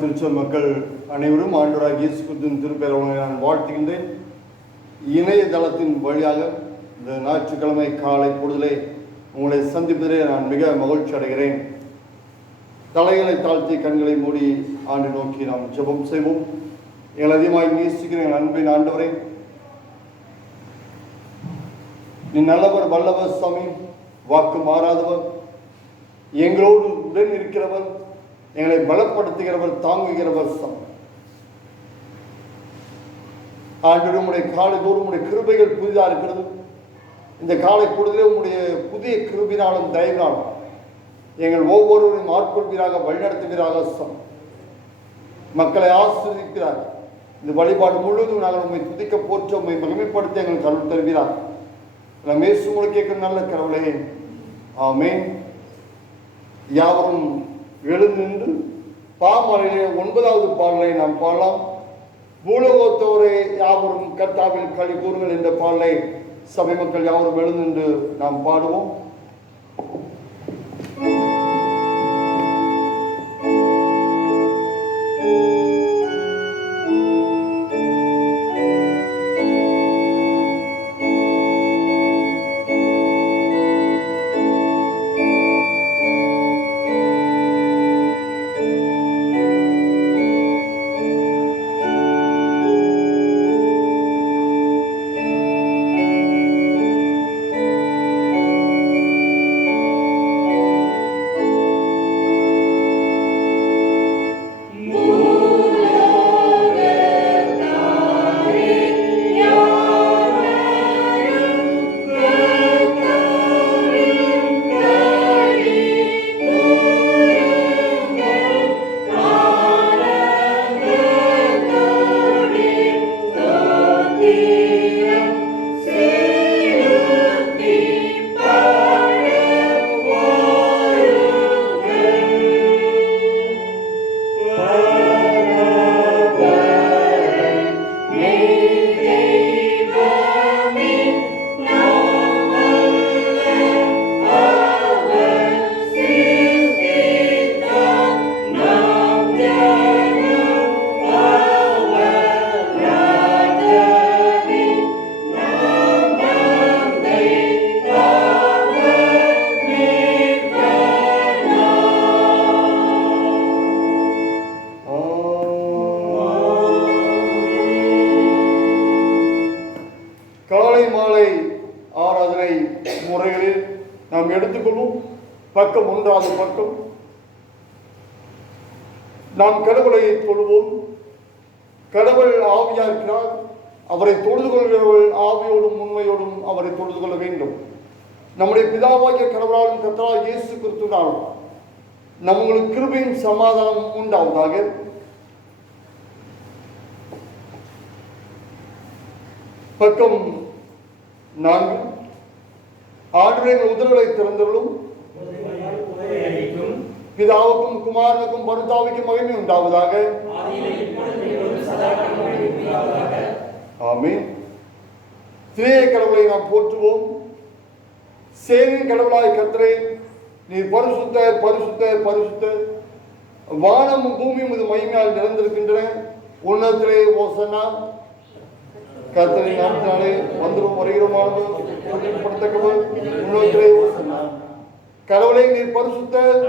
திருச்சபை மக்கள் அனைவரும் ஆண்டவராகிய இயேசு கிறிஸ்துவின் திருப்பெயரை நான் வாழ்த்துகின்றேன். இணையதளத்தின் வழியாக இந்த ஞாயிற்றுக்கிழமை காலை பொழுதிலே உங்களை சந்திப்பதிலே நான் மிக மகிழ்ச்சி அடைகிறேன். தலைகளை தாழ்த்தி கண்களை மூடி ஆண்டு நோக்கி நாம் ஜெபம் செய்வோம். எங்கள் அதிகமாக நேசிக்கிற எங்கள் அன்பின் ஆண்டவரே, நீ நல்லவர், வல்லவர் சாமி, வாக்கு மாறாதவர், எங்களோடு உடன் இருக்கிறவர், எங்களை பலப்படுத்துகிறவர், தாங்குகிறவர் சாமி. ஆண்டு உடைய காலை தோறும் உடைய கிருபைகள் புதிதாக இருக்கிறது. இந்த காலை பொழுதிலே உங்களுடைய புதிய கிருபினாலும் தயவினாலும் எங்கள் ஒவ்வொருவரையும் ஆட்கொள்வீராக, வழிநடத்துவீராக சாமி. மக்களை ஆசீர்வதிக்கிறார். இந்த வழிபாடு முழுவதும் நாங்கள் உண்மை துதிக்க போற்ற, உண்மை மகிமைப்படுத்த எங்களுக்கு அருள் தருவீரார். நாம் இயேசு உங்களுக்கு கேட்கிற நல்ல கடவுளே, ஆமென். யாவரும் எழுந்து நின்று பாமாலையிலே 9வது பாடலை நாம் பாடலாம். பூலோகத்தோரே யாவரும் கர்த்தாவில் களி கூறுங்கள் என்ற பாடலை சபை மக்கள் யாவரும் எழுந்து நின்று நாம் பாடுவோம். முறைகளில் நாம் எடுத்துக்கொள்வோம். பக்கம் 1வது பக்கம். நாம் கடவுளை தொழுவோம். கடவுள் ஆவியா இருக்கிறார். அவரை தொழுது கொள்கிறவர்கள் ஆவியோடும் உண்மையோடும் அவரை தொழுது கொள்ள வேண்டும். நம்முடைய பிதாவாகிய கடவுளாலும் கர்த்தராகிய இயேசு கிறிஸ்துவினாலும் நம்மளுக்கு கிருபையும் சமாதானம் உண்டாவதாக. பக்கம் 4. ஆண்டவரே, எங்கள் உதடுகளை திறந்தவர்களும் பிதாவுக்கும் குமாரனுக்கும் பரிசுத்தாவிக்கும் மகிமை உண்டாவதாக. ஆமென். திரேய கடவுளை நாம் போற்றுவோம். சேனையின் கடவுளாய் கர்த்தரே, நீர் பரிசுத்தர், பரிசுத்தர், பரிசுத்தர். வானமும் பூமியும் இது மகிமையால் நிறைந்திருக்கின்றன. உன்னதத்திலே ஓசன்னா. கர்த்தரின் நாமத்தினாலே வந்தரும் வருகிறோமானவர் படுத்தக்கவர். உன்னதத்திலே ஓசன்னா. கடவுளை நீர் பரிசுத்தர்,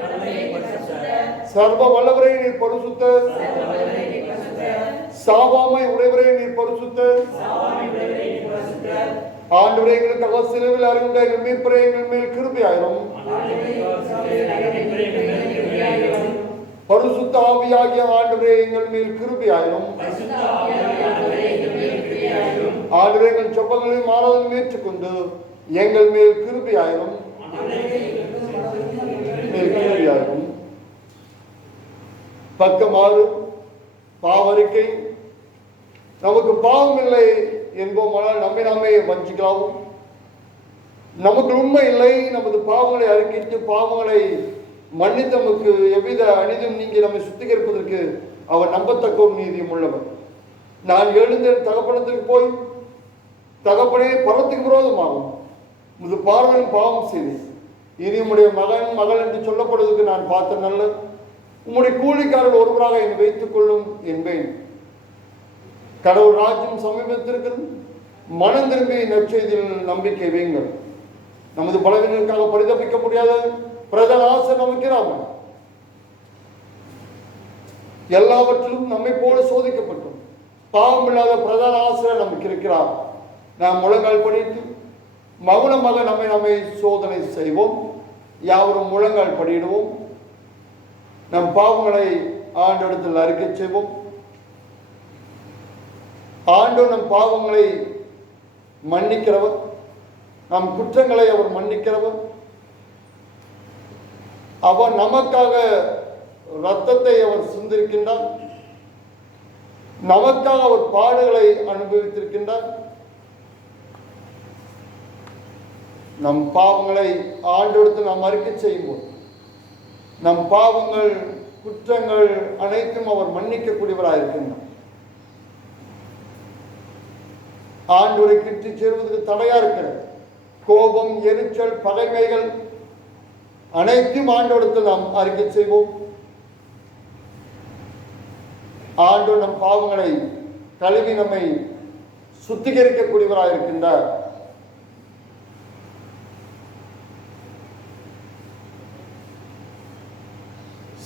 சர்வ வல்லவரே நீர் பரிசுத்தர், சாவாமை உடையவரே நீர் பரிசுத்தர். ஆண்டவரே, எங்களுக்காக சிலுவையில் அறிவுண்ட எங்கள் மீட்பரே, எங்கள் மேல் கிருபையாயிரும். பரிசுத்த ஆவியாகிய ஆண்டவரே, எங்கள் மேல் கிருபையாயிரும். ஆண்டவரே, எங்கள் ஜெபங்களையும் ஆராதனையும் ஏற்றுக்கொண்டு எங்கள் மேல் கிருபையாயிரும். பக்கம் 6. பாவறிக்கை. நமக்கு பாவம் இல்லை என்போமானால் நம்மை நாமே வஞ்சிக்கலாம். நமக்கு உண்மை இல்லை. நமது பாவங்களை அறிக்கைத்து பாவங்களை மன்னித்து நமக்கு எவ்வித அநீதியும் நீங்கி நம்மை சுத்திகரிப்பதற்கு அவர் நம்பத்தக்க ஒரு நீதியும் உள்ளவர். நான் எழுந்த தகப்பனத்திற்கு போய், தகப்பனே, பரத்துக்கு விரோதமாகும் இது பார்வையில் பாவம் செய்தேன். இனி உடைய மகன் மகள் என்று சொல்லப்படுவதற்கு நான் பார்த்த நல்ல உம்முடைய கூலிக்காரர்கள் ஒருவராக என்னை வைத்துக் கொள்ளும் என்பேன். கடவுள் ராஜ்யம் சமீபத்திருக்கிறது. மனம் திரும்பி நற்செய்தியில் நம்பிக்கை வையுங்கள். நமது பலவீனர்களுக்காக பரிதபிக்க முடியாத பிரதான ஆசிரியர் நமக்கிறார். எல்லாவற்றிலும் நம்மை போல சோதிக்கப்பட்டோம். பாவமில்லாத பிரதான ஆசிரியர் நமக்கு இருக்கிறார். நாம் முழங்கால் படித்து மௌனமாக நம்மை சோதனை செய்வோம். யாவரும் முழங்கால் படியிடுவோம். நம் பாவங்களை ஆண்டவரிடத்தில் அறிக்கை செய்வோம். ஆண்டவர் நம் பாவங்களை மன்னிக்கிறவர். நம் குற்றங்களை அவர் மன்னிக்கிறவர். அவர் நமக்காக இரத்தத்தை அவர் சிந்திருக்கின்றார். நமக்காக அவர் பாடுகளை அனுபவித்திருக்கின்றார். நம் பாவங்களை ஆண்டவரிடத்தில் நாம் அறிக்கை செய்யும்போது நம் பாவங்கள் குற்றங்கள் அனைத்தும் அவர் மன்னிக்கக்கூடியவராக இருக்கின்றார். ஆண்டவரை கிட்டி சேருவதற்கு தடையா இருக்கிற கோபம், எரிச்சல், பகைமைகள் அனைத்தும் ஆண்டவரிடத்தில் நாம் அறிக்கை செய்வோம். ஆண்டவர் நம் பாவங்களை கழுவி நம்மை சுத்திகரிக்கக்கூடியவராக இருக்கின்றார்.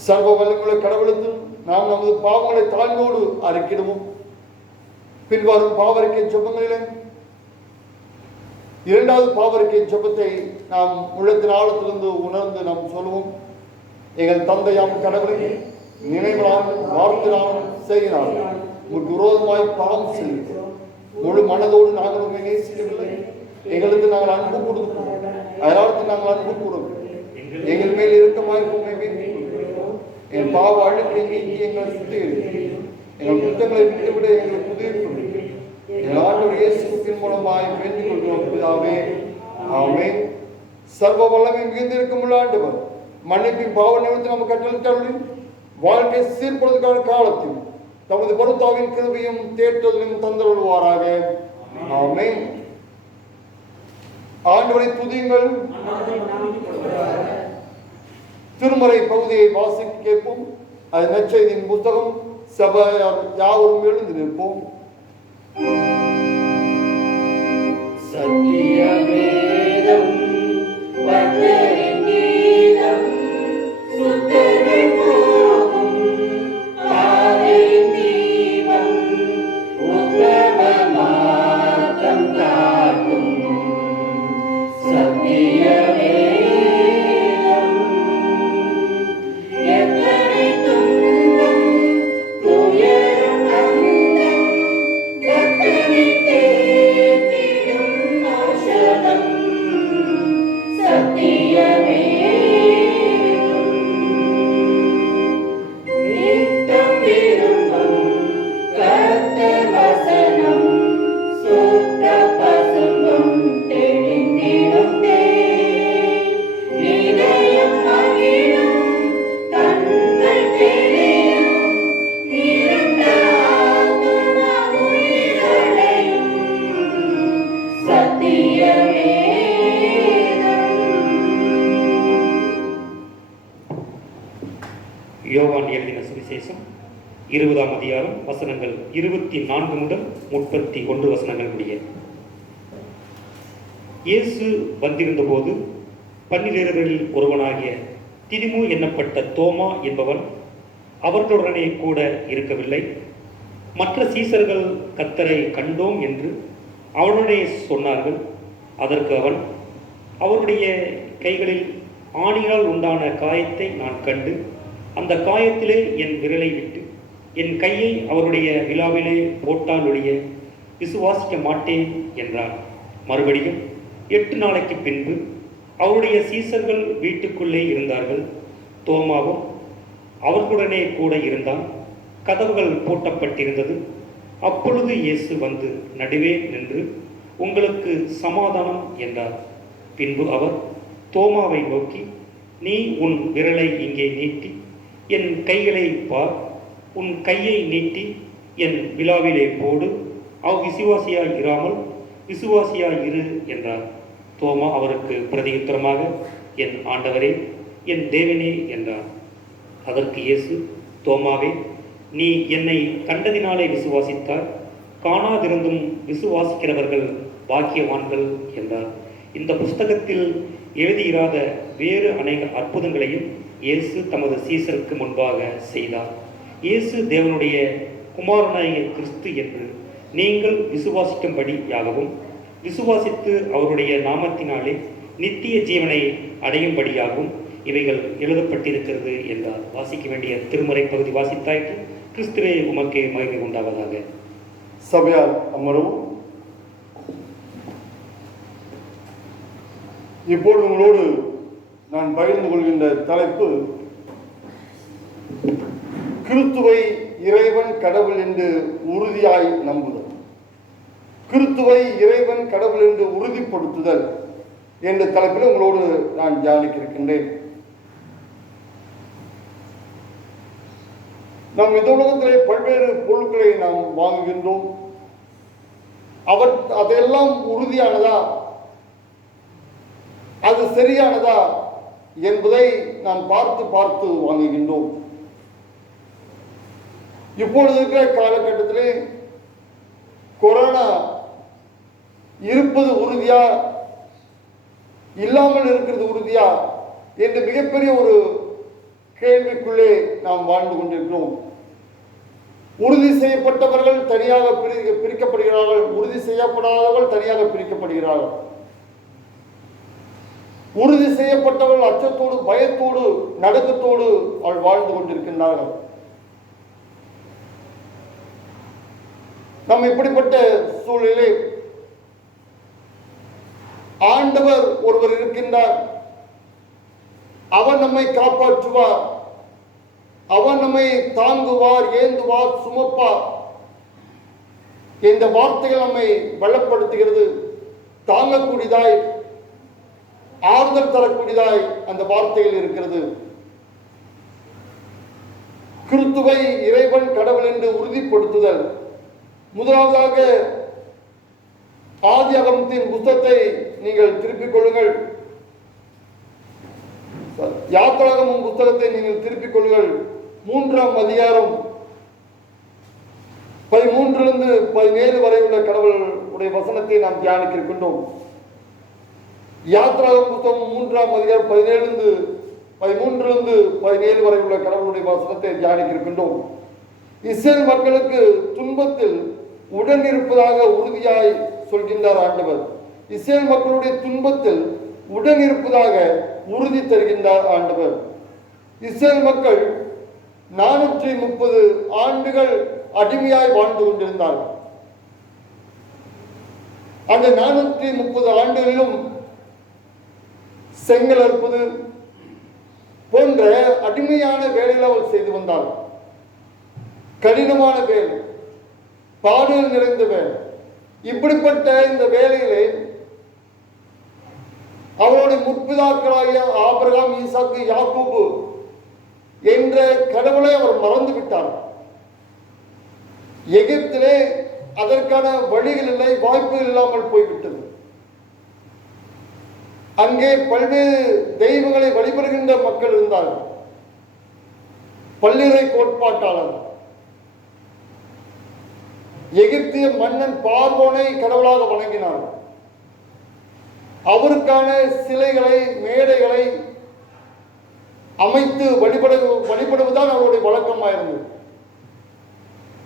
சர்வ வல்லமையுள்ள கடவுளுக்கு நாம் நமது பாவங்களை தாழ்வோடு அறிக்கிடுவோம். பின்வரும் பாவரிக்கை ஜெபங்களிலே இரண்டாவது பாவரிக்கை ஜெபத்தை நாம் உள்ளத்தின் ஆழத்திலிருந்து உணர்ந்து நாம் சொல்லுவோம். எங்கள் தந்தையாம் கடவுளே, நினைவினாலும் வார்த்தையினாலும் செய்யினாலும் உங்களுக்கு விரோதமாய் பாவம் செய்கிறோம். முழு மனதோடு நாங்கள் உண்மை நேசிக்கவில்லை. எங்களுக்கு நாங்கள் அன்பு கொடுக்கிறோம். அதனால நாங்கள் அன்பு கூறுகிறோம். எங்கள் மேல் இருக்கமாய் உண்மை வேண்டிக் கொள்கிறோம். என் பாவ அழுக்கை நீக்கி எங்களை சுத்திகரிக்கிறோம். எங்கள் குற்றங்களை விட்டுவிட எங்களை புதுப்பிக்கிறோம். எங்கள் ஆண்டவர் இயேசுவின் மூலமாய் வேண்டிக் கொள்கிறோம் பிதாவே, ஆமென். சர்வ வல்லமை மிகுந்திருக்கும் ஆண்டவர் மன்னிப்பின் பாவ நிமித்தம் நம்ம கட்டளை வாழ்க்கை சீர்படுவதற்கான காலத்தில் தமது பருத்தாவின் கிருபையும் தேற்றதிலும் தந்தருள்வாராக, ஆமென். ஆண்டவரை துதியுங்கள். திருமறை பகுதியை வாசிக்க கேட்போம். அது நற்செய்தியின் புத்தகம். சபையார் யாவரும் எழுந்து நிற்போம். சத்தியவேதம் வந்தரின் கீதம் சுத்தரை போகும் பாதையின் தீபம் உத்தம மார்க்கம் காட்டும் சத்தியவேதம். எத்தனை துன்பம் துயரம் அந்தம் கத்தனை தேற்றிடும் ஔஷதம் சத்தியவேதம். நித்தம் விரும்பும் கர்த்தர் வசனம் சுத்த பசும்பும் தெளிந்திடும் தேன். இதயம் மகிழும் கண்கள் தெளியும் இருண்ட ஆத்துமா உயிரடையும் சத்தியவேதம். யோவான் எழுதின சுவிசேஷம் 20ஆம் அதிகாரம் வசனங்கள் 24 முதல் 31 வசனங்கள் முடிய. இயேசு வந்திருந்தபோது 12 ஒருவனாகிய திதிமு என்னப்பட்ட தோமா என்பவன் அவர்களுடனே கூட இருக்கவில்லை. மற்ற சீசர்கள் கர்த்தரை கண்டோம் என்று அவனுடனே சொன்னார்கள். அதற்கு அவன், அவருடைய கைகளில் ஆணியால் உண்டான காயத்தை நான் கண்டு அந்த காயத்திலே என் விரலை விட்டு என் கையை அவருடைய விழாவிலே போட்டால் ஒழிய விசுவாசிக்க மாட்டேன் என்றார். மறுபடியும் 8 நாளைக்கு பின்பு அவருடைய சீசர்கள் வீட்டுக்குள்ளே இருந்தார்கள். தோமாவும் அவர்களுடனே கூட இருந்தான். கதவுகள் பூட்டப்பட்டிருந்தது. அப்பொழுது இயேசு வந்து நடுவே நின்று, உங்களுக்கு சமாதானம் என்றார். பின்பு அவர் தோமாவை நோக்கி, நீ உன் விரலை இங்கே நீட்டி என் கைகளை பார், உன் கையை நீட்டி என் விழாவிலே போடு, விசுவாசியாய் இராமல் விசுவாசியாய் இரு என்றார். தோமா அவருக்கு பிரதியுத்தரமாக, என் ஆண்டவரே, என் தேவனே என்றார். அதற்கு இயேசு, தோமாவே, நீ என்னை கண்டதினாலே விசுவாசித்தாய், காணாதிருந்தும் விசுவாசிக்கிறவர்கள் பாக்கியவான்கள் என்றார். இந்த புஸ்தகத்தில் எழுதியிராத வேறு அநேக அற்புதங்களையும் இயேசு தமது சீசருக்கு முன்பாக செய்தார். இயேசு தேவனுடைய குமாரனாகிய கிறிஸ்து என்று நீங்கள் விசுவாசிக்கும்படியாகவும், விசுவாசித்து அவருடைய நாமத்தினாலே நித்திய ஜீவனை அடையும்படியாகவும் இவைகள் எழுதப்பட்டிருக்கிறது என்றார். வாசிக்க வேண்டிய திருமறை பகுதி வாசித்தாயிற்று. கிறிஸ்துவே உமக்கே மகிமை உண்டாவதாக. சபையார் அமரும். இப்போது உங்களோடு நான் பகிர்ந்து கொள்கின்ற தலைப்பு, கிறிஸ்துவை இறைவன் கடவுள் என்று உறுதியாய் நம்புதல். கிறிஸ்துவை இறைவன் கடவுள் என்று உறுதிப்படுத்துதல் என்ற தலைப்பில் உங்களோடு நான் தியானிக்க இருக்கின்றேன். நாம் இந்த உலகத்திலே பல்வேறு பொருட்களை நாம் வாங்குகின்றோம். அதெல்லாம் உறுதியானதா, அது சரியானதா என்பதை நாம் பார்த்து பார்த்து வாங்குகின்றோம். இப்பொழுது இருக்கிற காலகட்டத்திலே கொரோனா இருப்பது உறுதியா, இல்லாமல் இருக்கிறது உறுதியா என்று மிகப்பெரிய ஒரு கேள்விக்குள்ளே நாம் வாழ்ந்து கொண்டிருக்கிறோம். உறுதி செய்யப்பட்டவர்கள் தனியாக பிரிக்கப்படுகிறார்கள், உறுதி செய்யப்படாதவர்கள் தனியாக பிரிக்கப்படுகிறார்கள். உறுதி செய்யப்பட்டவர்கள் அச்சத்தோடு, பயத்தோடு, நடுக்கத்தோடு அவள் வாழ்ந்து கொண்டிருக்கின்றார்கள். நாம் இப்படிப்பட்ட சூழலிலே ஆண்டவர் ஒருவர் இருக்கின்றார். அவர் நம்மை காப்பாற்றுவார், அவர் நம்மை தாங்குவார், ஏந்துவார், சுமப்பார். இந்த வார்த்தைகள் நம்மை பலப்படுத்துகிறது. தாங்கக்கூடியதாய், ஆறுதல் தரக்கூடியதாய் அந்த வார்த்தைகள் இருக்கிறது. கிறிஸ்துவை இறைவன் கடவுள் என்று உறுதிப்படுத்துதல். முதலாவதாக ஆதியாகமத்தின் புத்தகத்தை நீங்கள் திருப்பிக் கொள்ளுங்கள். யாத்திராகமம் புத்தகத்தை நீங்கள் திருப்பிக் கொள்ளுங்கள். 3ஆம் அதிகாரம் 13 17 வரை உள்ள கடவுளுடைய வசனத்தை நாம் தியானிக்க இருக்கின்றோம். யாத்திராகமம் புத்தகம் 3ஆம் அதிகாரம் 13 17 வரை உள்ள கடவுளுடைய வசனத்தை தியானிக்க இருக்கின்றோம். இஸ்ரேல் மக்களுக்கு துன்பத்தில் உடன் இருப்பதாக உறுதியாய் சொல்கின்றார் ஆண்டவர். இஸ்ரேல் மக்களுடைய துன்பத்தில் உடன் இருப்பதாக உறுதி தருகின்றார் ஆண்டவர். இஸ்ரேல் மக்கள் 430 ஆண்டுகள் அடிமையாய் வாழ்ந்து கொண்டிருந்தார்கள். அந்த 430 ஆண்டுகளிலும் செங்கல் அறுப்பது போன்ற அடிமையான வேலைகளை அவர் செய்து வந்தார். கடினமான வேலை, பாடுகள் நிறைந்த வேலை. இப்படிப்பட்ட இந்த வேலையிலே அவருடைய முற்பிதாக்களாகிய ஆபிரகாம், ஈசாக்கு, யாக்கோபு என்ற கடவுளை அவர் மறந்து விட்டார். எகிப்திலே அதற்கான வழிகள் இல்லை, வாய்ப்புகள் இல்லாமல் போய்விட்டது. அங்கே பல்வேறு தெய்வங்களை வழிபடுகின்ற மக்கள் இருந்தார்கள். பல்லிறை கோட்பாட்டாளர் எகிப்திய மன்னன் பார்வோனை கடவுளாக வணங்கினார். அவருக்கான சிலைகளை, மேடைகளை அமைத்து வழிபடுவதுதான் அவருடைய வழக்கமாயிருந்தது.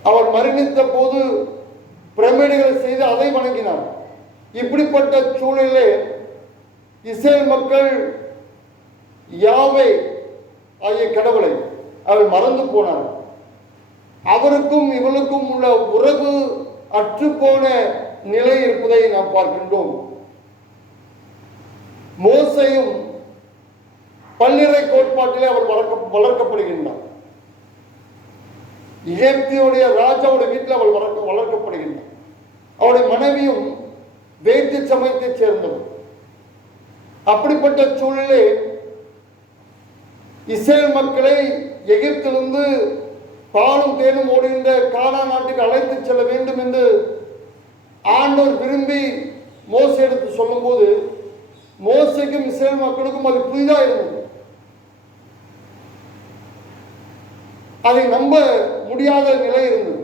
அவர் மரணித்த போது பிரமிடுகளை செய்து அதை வணங்கினார். இப்படிப்பட்ட சூழலிலே இஸ்ரேல் மக்கள் யாவே ஆகிய கடவுளை அவர் மறந்து போனார். அவருக்கும் இவளுக்கும் உள்ள உறவு அற்றுப்போன நிலை இருப்பதை நாம் பார்க்கின்றோம். மோசையும் பல்லிறை கோட்பாட்டிலே அவர் வளர்க்கப்படுகின்றார். எகிப்தியுடைய ராஜாவுடைய வீட்டில் அவள் வளர்க்கப்படுகின்றார். அவருடைய மனைவியும் வேற்று சமயத்தைச் சேர்ந்தவர். அப்படிப்பட்ட சூழலே இஸ்ரேல் மக்களை எகிப்திலிருந்து பாலும் தேனும் ஓடுகின்ற கானான் நாட்டுக்கு அழைத்து செல்ல வேண்டும் என்று ஆண்டவர் விரும்பி மோசே எடுத்து சொல்லும் போது மோசைக்கும் இஸ்ரேல் மக்களுக்கும் அது புதிதாக இருந்தது. அதை நம்ப முடியாத நிலை இருந்தது.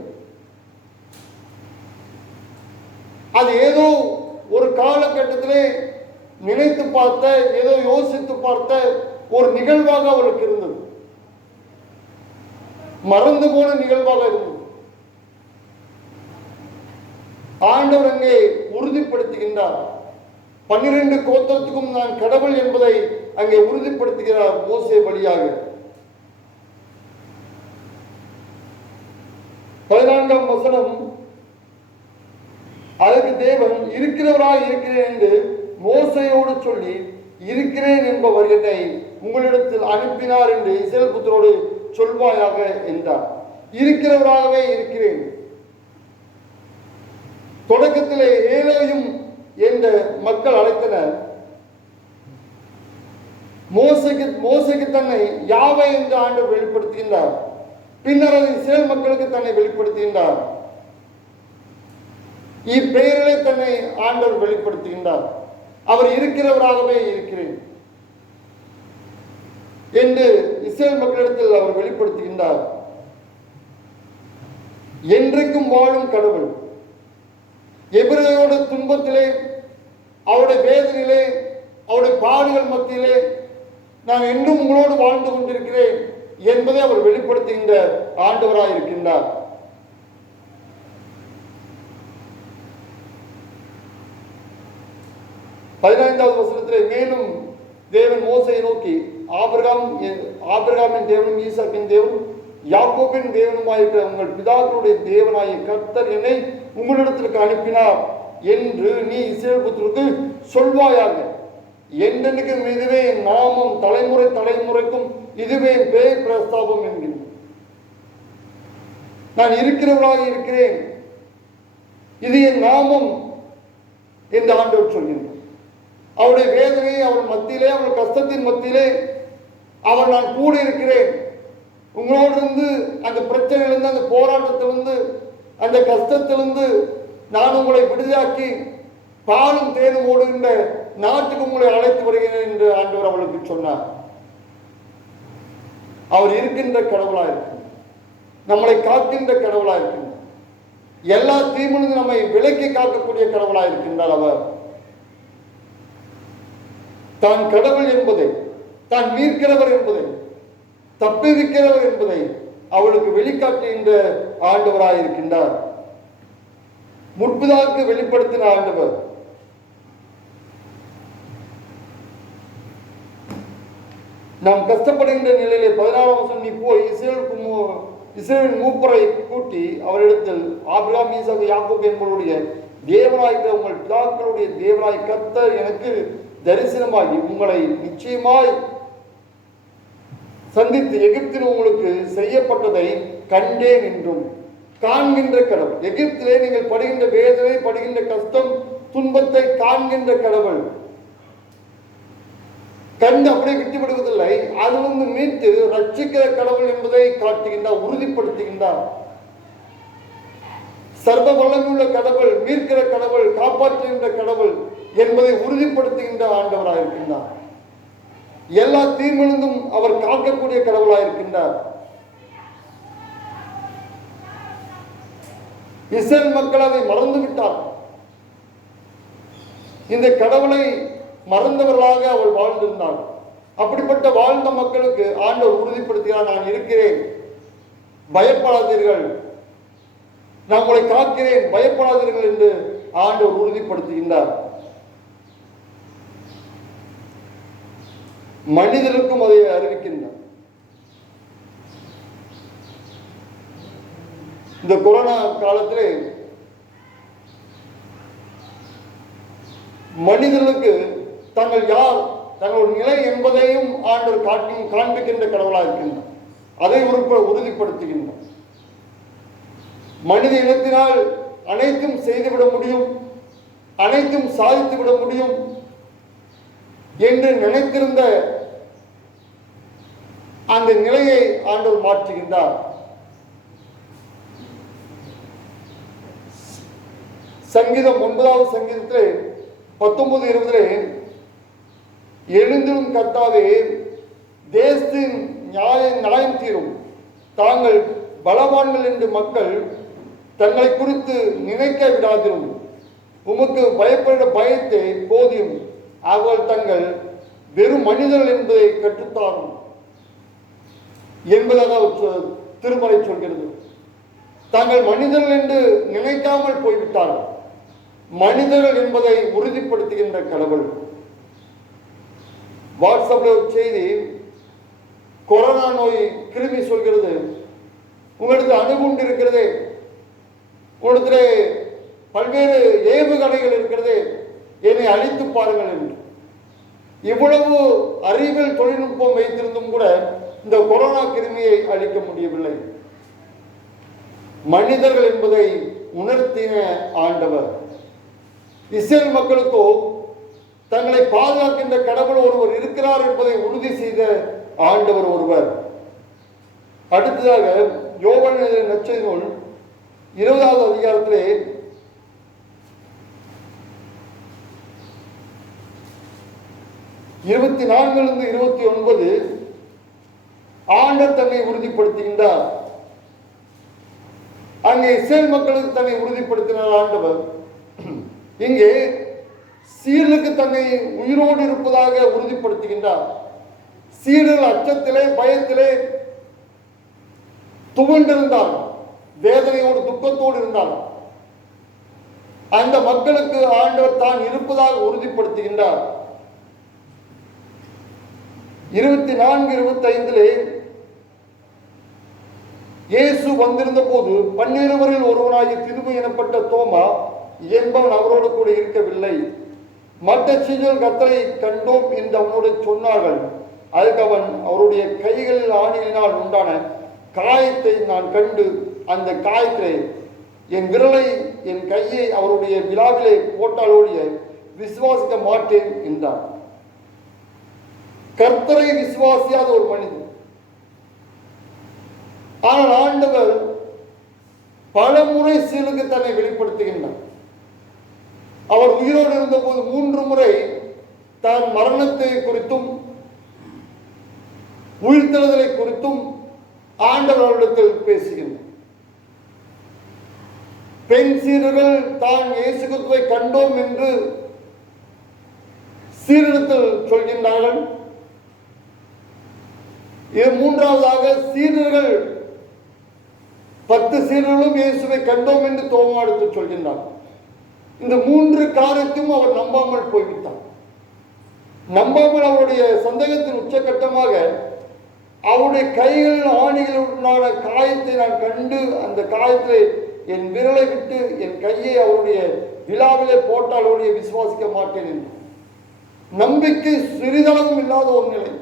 அது ஏதோ ஒரு காலகட்டத்திலே நினைத்து பார்த்த, ஏதோ யோசித்து பார்த்த ஒரு நிகழ்வாக அவளுக்கு இருந்தது. மறந்து போன நிகழ்வாக இருந்தது. ஆண்டவர் அங்கே உறுதிப்படுத்துகின்றார். 12 கோத்திரத்துக்கும் நான் கடவுள் என்பதை அங்கே உறுதிப்படுத்துகிறார் மோசே வழியாக. 14ஆம் வசனம், அதற்கு தேவன் இருக்கிறவராக இருக்கிறேன் என்று மோசையோடு சொல்லி, இருக்கிறேன் என்பவர் என்னை உங்களிடத்தில் அனுப்பினார் என்று இஸ்ரவேல் புத்திரோடு சொல்வாயாக என்றார். இருக்கிறவராகவே இருக்கிறேன். தொடக்கத்திலே ஏலேயும் என்ற மக்கள் அழைத்தனர். மோசைக்கு தன்னை யாவே என்று ஆண்டவர் வெளிப்படுத்துகின்றார். பின்னர் அதை இஸ்ரவேல் மக்களுக்கு தன்னை வெளிப்படுத்துகின்றார். இப்பெயரிலே தன்னை ஆண்டவர் வெளிப்படுத்துகின்றார். அவர் இருக்கிறவராகவே இருக்கிறேன் என்று இஸ்ரவேல் மக்களிடத்தில் அவர் வெளிப்படுத்துகின்றார். என்றைக்கும் வாழும் கடவுள், எபிரேயரோட துன்பத்திலே, அவருடைய வேதனையிலே, அவருடைய பாடுகள் மத்தியிலே நான் என்றும் உங்களோடு வாழ்ந்து கொண்டிருக்கிறேன் என்பதை அவர் வெளிப்படுத்துகின்ற ஆண்டவராக இருக்கின்றார். பதினைந்தாவது வசனத்திலே மேலும் தேவன் மோசையை நோக்கி, ஆபிரகாமின் தேவனும் ஈசாக்கின் தேவனும் யாக்கோபின் தேவனுமாயிருக்கிற உங்கள் பிதாக்களுடைய தேவனாய கர்த்தர் என்னை உங்களிடத்திற்கு அனுப்பினார் என்று நீ இஸ்ரவேல் புத்திரருக்கு சொல்வாயாக. என்றென்றைக்கும் இதுவே என் நாமம், தலைமுறை தலைமுறைக்கும் இதுவே என் பெயர் பிரஸ்தாபம் என்கிறேன். நான் இருக்கிறவராக இருக்கிறேன், இது என் நாமம் என்று ஆண்டவர் சொல்கின்றார். அவருடைய வேதனை, அவள் மத்தியிலே, அவள் கஷ்டத்தின் மத்தியிலே அவர் நான் கூட இருக்கிறேன், உங்களோடு இருந்து, அந்த பிரச்சனையிலிருந்து, அந்த போராட்டத்திலிருந்து, அந்த கஷ்டத்திலிருந்து நான் உங்களை விடுதலாக்கி பாலும் தேனும் ஓடுகின்ற நாட்டுக்கு உங்களை அழைத்து வருகிறேன் என்று ஆண்டவர் அவளுக்கு சொன்னார். அவர் இருக்கின்ற கடவுளா இருக்கின்றார், நம்மளை காக்கின்ற கடவுளா இருக்கின்றார், எல்லா தீமிலிருந்து நம்மை விலக்கி காக்கக்கூடிய கடவுளா இருக்கின்றார். அவர் தான் கடவுள் என்பதை, தான் மீட்கிறவர் என்பதை, தப்பிவிக்கிறவர் என்பதை அவளுக்கு வெளிக்காட்டுகின்ற ஆண்டவராக இருக்கின்றார். முற்புதாக்கு வெளிப்படுத்தின ஆண்டவர். நாம் கஷ்டப்படுகின்ற நிலையிலே 16ஆம் வசனம், நீ போய் இஸ்ரவேலின் மூப்பரை கூட்டி அவரிடத்தில், ஆபிரகாம் ஈசாக்கு யாக்கோபு என்பவருடைய தேவனாயிருக்கிற உங்கள் பிதாக்களுடைய தேவனாய் கர்த்தர் எனக்கு தரிசனமாகி உங்களை நிச்சயமாய் சந்தித்து எகிப்தில் உங்களுக்கு செய்யப்பட்டதை கண்டேன் என்றும், காண்கின்ற கடவுள், எகிப்திலே நீங்கள் படுகின்ற வேதனை, படுகின்ற கஷ்டம், துன்பத்தை காண்கின்ற கடவுள், கண்டு அப்படியே விட்டுவிடுவதில்லை, அதிலிருந்து மீட்டு ரட்சிக்கிற கடவுள் என்பதை காட்டுகின்றார், உறுதிப்படுத்துகின்றார். சர்வ வல்லமையுள்ள கடவுள், மீட்கிற கடவுள், காப்பாற்றுகின்ற கடவுள் என்பதை உறுதிப்படுத்துகின்ற ஆண்டவராக இருக்கின்றார். எல்லா தீமிலிருந்தும் அவர் காக்கக்கூடிய கடவுளாக இருக்கின்றார். இஸ்ரவேல் மக்கள் அதை மறந்து விட்டார். இந்த கடவுளை மறந்தவர்களாக அவள் வாழ்ந்திருந்தாள். அப்படிப்பட்ட வாழ்ந்த மக்களுக்கு ஆண்டவர் உறுதிப்படுத்துகிறார், நான் இருக்கிறேன், பயப்படாதீர்கள், நான் உங்களை காக்கிறேன், பயப்படாதீர்கள் என்று ஆண்டவர் உறுதிப்படுத்துகின்றார். மனிதருக்கும் அதை அறிவிக்கின்றார். இந்த கொரோனா காலத்திலே மனிதர்களுக்கு தங்கள் யார், தங்களுடைய நிலை என்பதையும் ஆண்டவர் காண்பிக்கின்ற கடவுளாக இருக்கின்றார். அதை உறுதிப்படுத்துகின்றார். மனித இனத்தினால் அனைத்தும் செய்துவிட முடியும், அனைத்தும் சாதித்துவிட முடியும் என்று நினைத்திருந்த அந்த நிலையை ஆண்டவர் மாற்றுகின்றார். சங்கீதம் 9வது சங்கீதத்திலே 19:20 எழுந்திரும் கர்த்தாவே, தேசத்தின் நியாயம் தீரும், தாங்கள் பலவான்கள் என்று மக்கள் தங்களை குறித்து நினைக்க விடாதிரும். உமக்கு பயப்பட பயத்தை போதியும். அவர்கள் தங்கள் வெறும் மனிதர்கள் என்பதை கற்றுத்தாரும் என்பதாக திருமறை சொல்கிறது. தாங்கள் மனிதர்கள் என்று நினைக்காமல் போய்விட்டார்கள். மனிதர்கள் என்பதை உறுதிப்படுத்துகின்ற கடவுள். வாட்ஸ்அப்ல ஒரு செய்தி, கொரோனா நோய் கிருமி சொல்கிறது, உங்களுக்கு அணுகுண்டு இருக்கிறது, உங்களிடத்திலே பல்வேறு ஏவுகணைகள் இருக்கிறது, என்னை அழித்து பாருங்கள் என்று. இவ்வளவு அறிவியல் தொழில்நுட்பம் வைத்திருந்தும் கூட இந்த கொரோனா கிருமியை அழிக்க முடியவில்லை. மனிதர்கள் என்பதை உணர்த்தின ஆண்டவர். இஸ்ரேல் மக்களுக்கோ தங்களை பாதுகாக்கின்ற கடவுள் ஒருவர் இருக்கிறார் என்பதை உறுதி செய்த ஆண்டவர் ஒருவர். அடுத்ததாக யோவான் நற்செய்தி நூல் 20வது அதிகாரத்திலே 24 29 ஆண்டவர் தன்னை உறுதிப்படுத்துகின்றார். அங்கே இஸ்ரேல் மக்களுக்கு தன்னை உறுதிப்படுத்தினார் ஆண்டவர். இங்கே சீரனுக்கு தன்னை உயிரோடு இருப்பதாக உறுதிப்படுத்துகின்றார். சீரன் அச்சத்திலே பயத்திலே துவண்டிருந்தார், வேதனையோடு துக்கத்தோடு இருந்தார். அந்த மக்களுக்கு ஆண்டவர் தான் இருப்பதாக உறுதிப்படுத்துகின்றார். 24-25 இயேசு வந்திருந்த போது 12 ஒருவனாகிய திதுமை எனப்பட்ட தோமா என்பவன் அவரோடு கூட இருக்கவில்லை. மற்ற சீடர்கள் கர்த்தரை கண்டோம் என்று அவனோடு சொன்னார்கள். அதுக்கு அவன், அவருடைய கைகளில் ஆணியினால் உண்டான காயத்தை நான் கண்டு அந்த காயத்திலே என் விரலை என் கையை அவருடைய விழாவிலே போட்டாலோடைய விசுவாசிக்க மாட்டேன் என்றார். கர்த்தரை விசுவாசியாத ஒரு மனிதன். ஆனால் ஆண்டவர் பல முறை சீலுக்கு தன்னை வெளிப்படுத்துகின்றார். அவர் உயிரோடு இருந்த போது 3 முறை தான் மரணத்தை குறித்தும் உயிர்த்தெழுதலை குறித்தும் ஆண்டவர் அவரிடத்தில் பேசுகின்றார். பெண் சீடர்கள் தான் இயேசு கிறிஸ்துவை கண்டோம் என்று சீரிடத்தில் சொல்கின்றார்கள். இது 3வதாக சீடர்கள் 10 சீடர்களும் இயேசுவை கண்டோம் என்று தோமாடுத்து சொல்கின்றார். இந்த 3 காரியத்தையும் அவர் நம்பாமல் போய்விட்டார். நம்பாமல் அவருடைய சந்தேகத்தின் உச்சகட்டமாக அவருடைய கைகளில் ஆணிகளுடனான காயத்தை நான் கண்டு அந்த காயத்திலே என் விரலை விட்டு என் கையை அவருடைய விழாவிலே போட்டால் அவருடைய விசுவாசிக்க மாட்டேன் என்று நம்பிக்கை சிறிதளவும் இல்லாத ஒரு நிலை.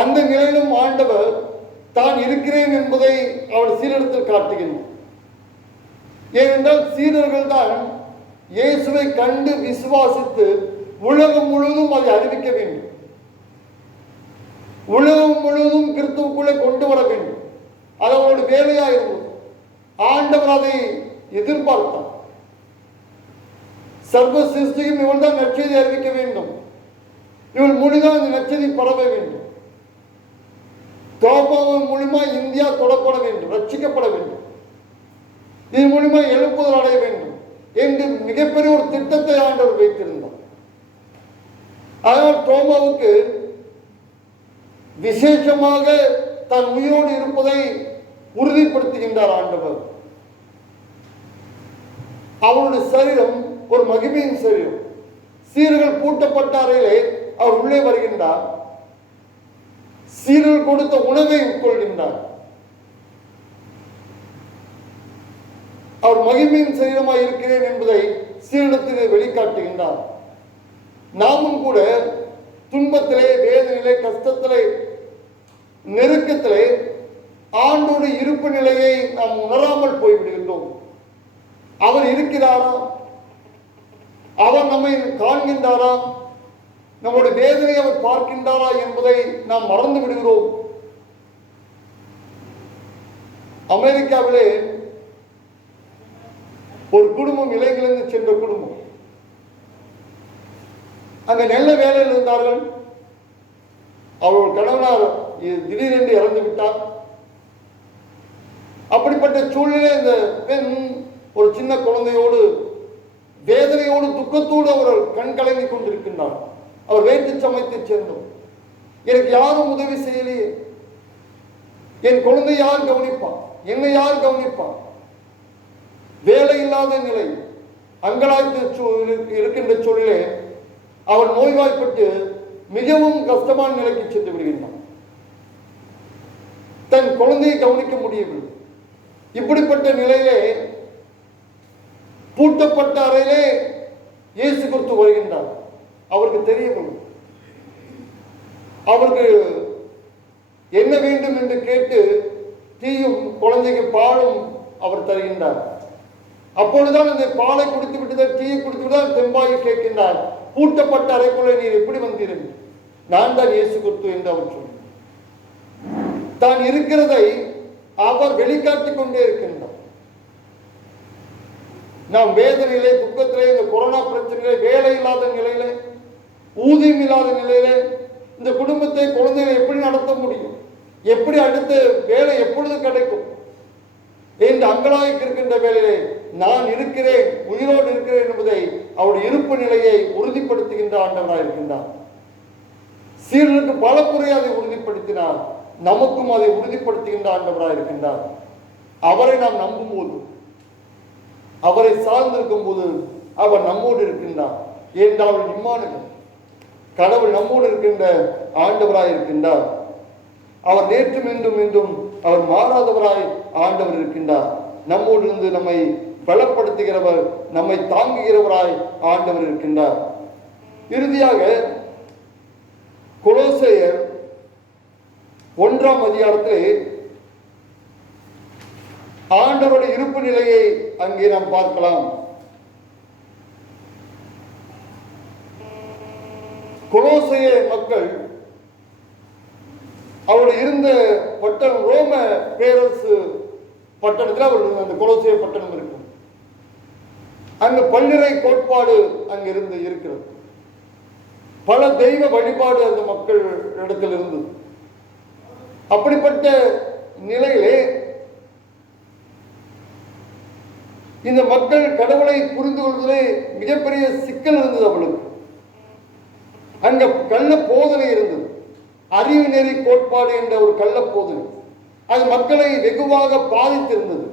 அந்த நிலையிலும் ஆண்டவர் தான் இருக்கிறேன் என்பதை அவர் சீடத்தில் காட்டுகின்றார். ஏனென்றால் சீடர்கள் தான் இயேசுவை கண்டு விசுவாசித்து உலகம் முழுவதும் அதை அறிவிக்க வேண்டும், உலகம் முழுவதும் கிறிஸ்துவுக்குள்ளே கொண்டு வர வேண்டும். அது அவருடைய வேலையாக இருந்தது. ஆண்டவர் அதை எதிர்பார்த்தார். சர்வ சிருஷ்டியும் இவள் தான் நற்செய்தி அறிவிக்க வேண்டும், இவள் மொழிதான் இந்த நற்செய்தி பரவ வேண்டும், தோபாவின் மூலியமா இந்தியா தொடப்பட வேண்டும், ரட்சிக்கப்பட வேண்டும், இது மூலியமா எழுப்புதல் அடைய வேண்டும் என்று மிகப்பெரிய ஒரு திட்டத்தை ஆண்டவர் வைத்திருந்தார். அதனால் தோமாவுக்கு விசேஷமாக தன் உயிரோடு இருப்பதை உறுதிப்படுத்துகின்றார் ஆண்டவர். அவருடைய சரீரம் ஒரு மகிமையின் சரீரம். சீர்கள் பூட்டப்பட்ட அறையிலே அவர் உள்ளே வருகின்றார். சீர்கள் கொடுத்த உணவை உட்கொள்கின்றார். அவர் மகிமையின் சரீரமாக இருக்கிறேன் என்பதை சீரிடத்திலே வெளிக்காட்டுகின்றார். நாமும் கூட துன்பத்திலே, வேதனையிலே, கஷ்டத்திலே, நெருக்கத்திலே ஆண்டோட இருப்பு நிலையை நாம் உணராமல் போய்விடுகின்றோம். அவர் இருக்கிறாரா? அவர் நம்மை காண்கின்றாரா? நம்முடைய வேதனையை அவர் பார்க்கின்றாரா என்பதை நாம் மறந்து விடுகிறோம். அமெரிக்காவிலே ஒரு குடும்பம் இலங்கையிலிருந்து சென்ற குடும்பம். அங்க நல்ல வேலையில் இருந்தார்கள். அவர்கள் கணவனார் திடீரென்று இறந்து விட்டார். அப்படிப்பட்ட சூழ்நிலை இந்த பெண் ஒரு சின்ன குழந்தையோடு வேதனையோடு துக்கத்தோடு அவர் கண் கலங்கி கொண்டிருக்கின்றார். அவர் வேற்று சமயத்தைச் சேர்ந்தவர். எனக்கு யாரும் உதவி செய்யலையே, என் குழந்தை யார் கவனிப்பான், என்னை யார் கவனிப்பான்? வேலை இல்லாத நிலை, அங்கலாய்த்து இருக்கின்ற சூழலே அவர் நோய்வாய்ப்பட்டு மிகவும் கஷ்டமான நிலைக்கு சென்று விடுகின்றான். தன் குழந்தையை கவனிக்க முடியவில்லை. இப்படிப்பட்ட நிலையிலே பூட்டப்பட்ட அறையிலே இயேசு கிறிஸ்து வருகின்றார். அவருக்கு தெரியவில்லை. அவருக்கு என்ன வேண்டும் என்று கேட்டு தீயும் குழந்தைக்கு பாலும் அவர் தருகின்றார். அப்பொழுதுதான் அந்த பாலை குடித்து விட்டுதான் டீயை குடித்து விட்டுதான் தெம்பாகி கேட்கின்றார், பூட்டப்பட்ட அறைக்குள்ளே நீர் எப்படி வந்தீர்கள்? நான் தான் இயேசு கிறிஸ்து என்று அவர் சொன்னார். தான் இருக்கிறதை அவர் வெளிக்காட்டிக் கொண்டே இருக்கின்றார். நாம் வேதனையிலே, துக்கத்திலே, இந்த கொரோனா பிரச்சனையிலே, வேலை இல்லாத நிலையிலே, ஊதியம் இல்லாத நிலையிலே இந்த குடும்பத்தை, குழந்தைகளை எப்படி நடத்த முடியும், எப்படி அடுத்த வேலை எப்பொழுது கிடைக்கும் என்று அங்கலாய்க்கு இருக்கின்ற வேலையிலே நான் இருக்கிறேன், உயிரோடு இருக்கிறேன் என்பதை அவருடைய இருப்பு நிலையை உறுதிப்படுத்துகின்ற ஆண்டவராக இருக்கின்றார். சீரனுக்கு பல முறை அதை உறுதிப்படுத்தினார், நமக்கும் அதை உறுதிப்படுத்துகின்ற ஆண்டவராக இருக்கின்றார். அவரை நாம் நம்பும் போது, அவரை சார்ந்திருக்கும் போது அவர் நம்மோடு இருக்கின்றார். என்றால் இம்மானுவேல், கடவுள் நம்மோடு இருக்கின்ற ஆண்டவராய் இருக்கின்றார். அவர் நேற்றும் இன்றும் இன்றும் அவர் மாறாதவராய் ஆண்டவர் இருக்கின்றார். நம்மோடு இருந்து நம்மை பலப்படுத்துகிறவர், நம்மை தாங்குகிறவராய் ஆண்டவர் இருக்கின்றார். இறுதியாக கொலோசையர் 1ஆம் அதிகாரத்திலே ஆண்டவருடைய இருப்பு நிலையை அங்கே நாம் பார்க்கலாம். கொலோசைய மக்கள் அவர் இருந்த பட்டணம் ரோம பேரரசு பட்டணத்தில் அவர் அந்த கொலோசைய பட்டணம் இருக்கும். அங்கு பல்லிறை கோட்பாடு அங்கிருந்து இருக்கிறது. பல தெய்வ வழிபாடு அந்த மக்கள் இடத்தில் இருந்தது. அப்படிப்பட்ட நிலையிலே இந்த மக்கள் கடவுளை புரிந்து கொள்வதிலே மிகப்பெரிய சிக்கல் இருந்தது. அவளுக்கு அங்க கள்ள போதனை இருந்தது. அறிவு நெறி கோட்பாடு என்ற ஒரு கள்ள போதனை அது மக்களை வெகுவாக பாதித்திருந்தது.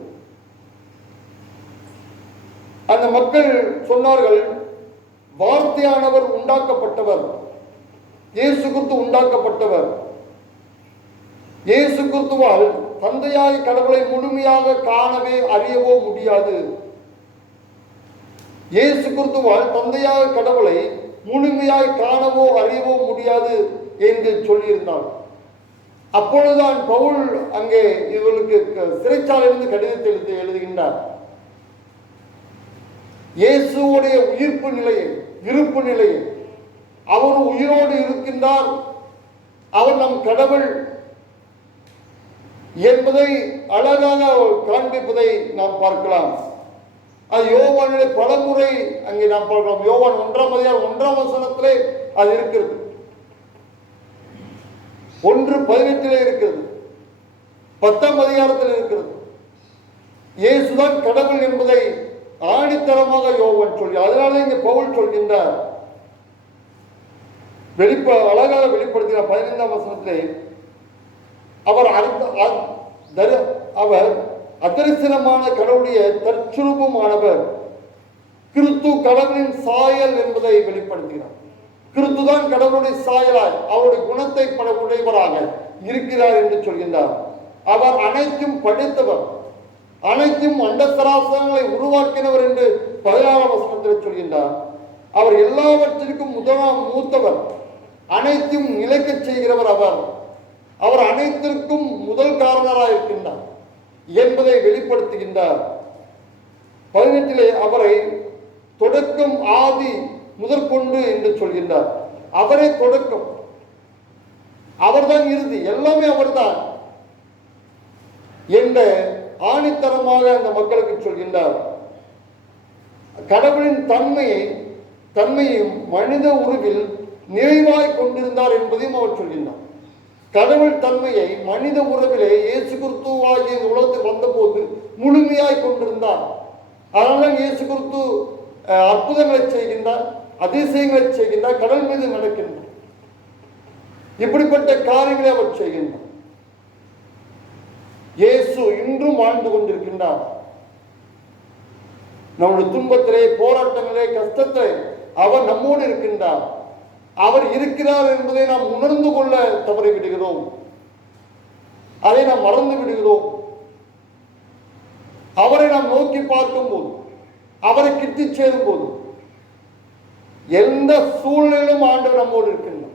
அந்த மக்கள் சொன்னார்கள், வார்த்தையானவர் உண்டாக்கப்பட்டவர், இயேசு கிறிஸ்து உண்டாக்கப்பட்டவர். இயேசு கிறிஸ்துவால் தந்தையாய் கடவுளை முழுமையாக காணவே அறியவோ முடியாது. இயேசு கிறிஸ்துவால் தந்தையாக கடவுளை முழுமையாய் காணவோ அறியவோ முடியாது என்று சொல்லியிருந்தார். அப்பொழுதுதான் பவுல் அங்கே இவர்களுக்கு சிறைச்சாலையிலிருந்து கடிதத்தை எழுதுகின்றார். இயேசுடைய உயிர்ப்பு நிலையை, இருப்பு நிலையை, அவர் உயிரோடு இருக்கின்றார், அவர் நம் கடவுள் என்பதை அழகாக காண்பிப்பதை நாம் பார்க்கலாம். அது யோவானிலே பலமுறை அங்கே நாம் பார்க்கலாம். யோவான் 1ஆம் அதிகாரம் 1ஆம் வசனத்திலே அது இருக்கிறது. 1:18 இருக்கிறது. 10ஆம் அதிகாரத்தில் இருக்கிறது. இயேசுதான் கடவுள் என்பதை ஆணித்தரமாக யோவான் சொல்லி, அதனால இங்க பவுல் சொல்கின்றார், அழகாக வெளிப்படுத்தினார். 15ஆம் வசனத்திலே அவர் அதரிசனமான கடவுளுடைய தற்சுரூபமானவர், கிறிஸ்து கடவுளின் சாயல் என்பதை வெளிப்படுத்தினார். கிறிஸ்துதான் கடவுளுடைய சாயலாய் அவருடைய குணத்தை உடையவராக இருக்கிறார் என்று சொல்கின்றார். அவர் அனைத்தும் படைத்தவர், அனைத்தும் அண்டசராசரங்களை உருவாக்கினவர் என்று 16ஆம் வசனத்தில் சொல்கின்றார். அவர் எல்லாவற்றிற்கும் மூத்தவர், அனைத்தும் நிலைக்க செய்கிறவர். அவர் அனைத்திற்கும் முதல் காரணராக இருக்கின்றார் என்பதை வெளிப்படுத்துகின்றார். 18 அவரை தொடக்கம் ஆதி முதற்கொண்டு என்று சொல்கின்றார். அவரே தொடக்கம், அவர்தான் இறுதி, எல்லாமே அவர்தான் என்ற ஆணித்தரமாக அந்த மக்களுக்கு சொல்கின்றார். கடவுளின் தன்மையும் மனித உருவில் நிறைவாய் கொண்டிருந்தார் என்பதையும் அவர் சொல்கின்றார். கடவுள் தன்மையை மனித உறவிலே இயேசு கிறிஸ்துவாகிய இந்த உலகத்தில் வந்தபோது முழுமையாய் கொண்டிருந்தார். அதனால்தான் இயேசு கிறிஸ்து அற்புதங்களை செய்கின்றார், அதிசயங்களை செய்கின்றார், கடல் மீது நடக்கின்றார். இப்படிப்பட்ட காரியங்களை அவர் செய்கின்றார். இயேசு இன்றும் வாழ்ந்து கொண்டிருக்கின்றார். நம்முடைய துன்பத்திலே, போராட்டங்களே, கஷ்டத்திலே அவர் நம்மோடு இருக்கின்றார். அவர் இருக்கிறார் என்பதை நாம் உணர்ந்து கொள்ள தவறி விடுகிறோம். அதை நாம் மறந்து விடுகிறோம். அவரை நாம் நோக்கி பார்க்கும் போது, அவரை கிட்டி சேரும் போது, எந்த சூழ்நிலையிலும் ஆண்டவர் நம்மோடு இருக்கின்றார்.